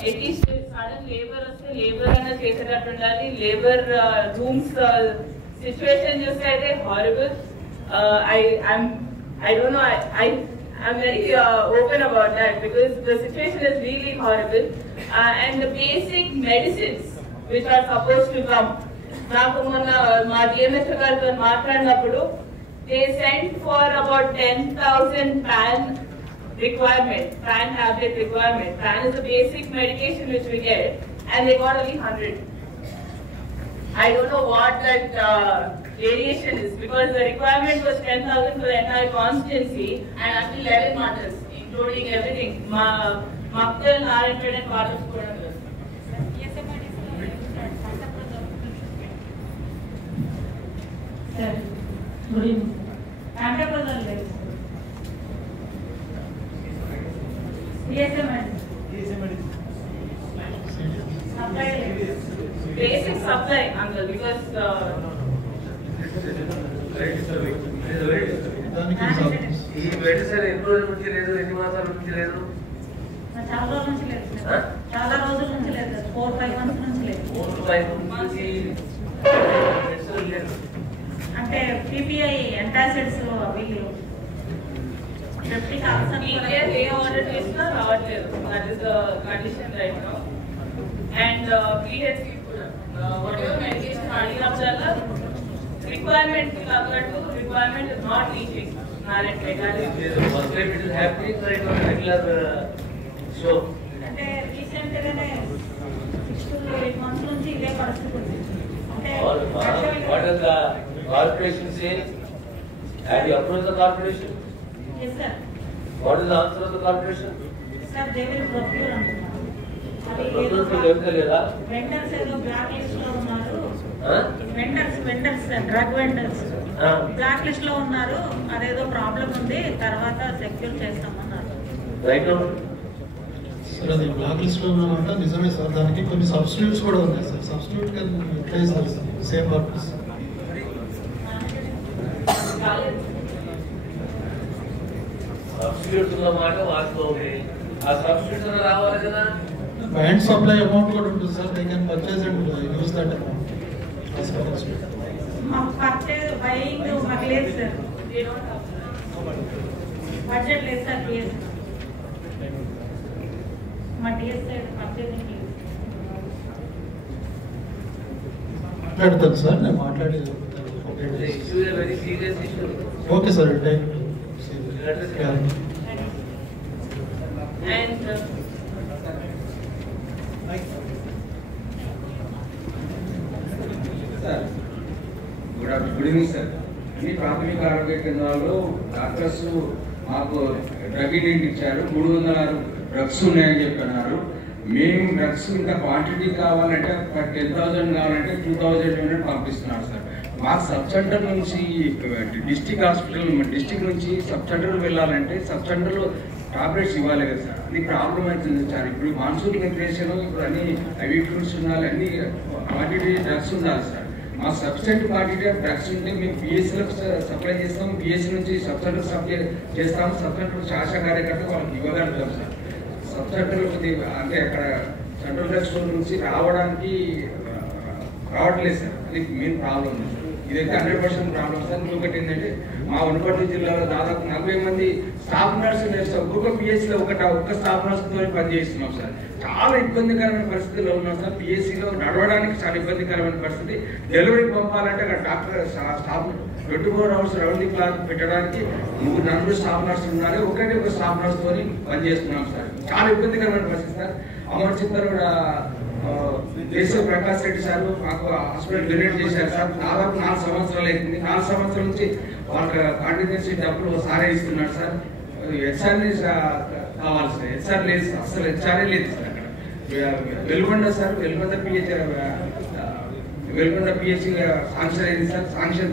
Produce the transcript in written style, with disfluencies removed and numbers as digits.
At sudden labor and labor rooms situation just horrible. I don't know. I'm very open about that because the situation is really horrible. And the basic medicines which are supposed to come. They sent for about 10,000 PAN tablet requirement. PAN is a basic medication which we get, and they got only 100. I don't know what that variation is because the requirement was 10,000 for the entire constituency and until 11 months, including everything. Maktal, Narayanpet and part of Kodangallur. Sir, good evening. Basic supply, uncle, because చాలా రోజుల నుంచి లేదు 4-5 months నుంచి లేదు. అంటే PPI antacids వీళ్ళు order చేసినా రావట్లేదు. That is the condition right now. And PHC whatever medication అడిగినప్పుడల్లా requirement కి తగ్గట్టు requirement is not reaching. First time it is happening or it was regular show? అంటే రీసెంట్ గానే 6 to 8 months నుంచి ఇదే పరిస్థితి ఉంది. అంటే What is the corporation saying? Have you approached the corporation? yes sir. What is the answer of the corporation? Sir, they will procure అంటున్నారు. అది vendors ఏదో బ్లాక్ లిస్ట్ లో ఉన్నారు. Vendors drug vendors blacklist లో ఉన్నారు. అదేదో problem ఉంది, తర్వాత సెక్యూర్ చేస్తామన్నారు. రైట్ నౌ సార్ అది బ్లాక్ లిస్ట్ లో ఉన్నమాట నిజమే సార్. దానికి కొన్ని సబ్స్టిట్యూట్స్ కూడా ఉన్నాయి sir. Substitute can replace the same purpose. Substitutes అన్నమాట వాస్తవమే. ఆ సబ్స్టిట్యూట్స్ రావాలి కదా. బ్యాండ్ సప్లై అమౌంట్ కూడా ఉంటుంది sir. They can purchase and use that amount. Purchase buying మాకు లేదు సార్. బడ్జెట్ లేదు సార్. పిఎస్ మా టీఎస్ సైడ్ పర్చేజింగ్ లేదు. మాట్లాడతాను సార్, నేను మాట్లాడి issue is very serious issue. Okay sir. Time and sir good evening sir. అన్ని ప్రాథమిక ఆరోగ్య కేంద్రాల్లో డాక్టర్స్ మాకు డ్రగ్ ఇండెంట్ ఇచ్చారు. 306 డ్రగ్స్ ఉన్నాయని చెప్పన్నారు. మేము డ్రగ్స్ ఇంకా క్వాంటిటీ కావాలంటే 10,000 కావాలంటే 2,000 యూనిట్ పంపిస్తున్నారు సార్. మాకు సబ్ సెంటర్ నుంచి డిస్టిక్ హాస్పిటల్ డిస్టిక్ నుంచి సబ్ సెంటర్ వెళ్ళాలంటే సబ్ సెంటర్లో టాబ్లెట్స్ ఇవ్వాలి కదా సార్. అది ప్రాబ్లం అవుతుంది సార్. ఇప్పుడు మాన్సూన్ వెంటిలేషన్, ఇప్పుడు అన్ని హెవీ ఫ్రూట్స్ ఉండాలి, అన్ని క్వాంటిటీ డ్రగ్స్ ఉండాలి సార్. మా సబ్స్టెంట్ క్వాంటిటీ ఆఫ్ డ్రగ్స్ ఉంటే మేము పిఎస్సీలకు సప్లై చేస్తాం. పిఎస్సీ నుంచి సబ్ సెంటర్ సప్లై చేస్తాం. సబ్ సెంటర్ శాఖ కార్యకర్త వాళ్ళకి ఇవ్వగలుగుతాం సార్. సబ్ సెంటర్ అంటే అక్కడ సెంట్రల్ డ్రగ్ స్టోర్ నుంచి రావట్లేదు సార్. అది మెయిన్ ప్రాబ్లం. ఇదైతే 100% ప్రాబ్లం సార్. ఇంకొకటి ఏంటంటే మా వనపర్తి జిల్లాలో దాదాపు 40 మంది స్టాఫ్ నర్సు సార్. ఒక్కొక్క పిఎస్సీలో ఒక్క స్టాఫ్ నర్సుతో పనిచేస్తున్నాం సార్. చాలా ఇబ్బందికరమైన పరిస్థితిలో ఉన్నాం సార్. పిఎస్సీలో నడవడానికి చాలా ఇబ్బందికరమైన పరిస్థితి. డెలివరీకి పంపాలంటే అక్కడ doctor staff 24 hours round the clock పెట్టడానికి 3 స్టాఫ్ నర్సులు ఉన్నారు. ఒక స్టాఫ్ నర్సుతో పనిచేస్తున్నాం సార్. చాలా ఇబ్బందికరమైన పరిస్థితి సార్. అమర్ చింతర్ కూడా దేశ ప్రకాష్ రెడ్డి సార్ మాకు హాస్పిటల్ డొనేట్ చేశారు సార్. దాదాపు 4 సంవత్సరాలు అవుతుంది. 4 సంవత్సరాల నుంచి వాళ్ళకి కాంటిజెన్సీ డబ్బులు సారే ఇస్తున్నాడు సార్. హెచ్ఆర్ని కావాలి సార్. హెచ్ఆర్ లేదు సార్. అసలు హెచ్ఆర్ఏ లేదు సార్. అక్కడ Veligonda sir, Veligonda pH sanction అయింది సార్. శాంక్షన్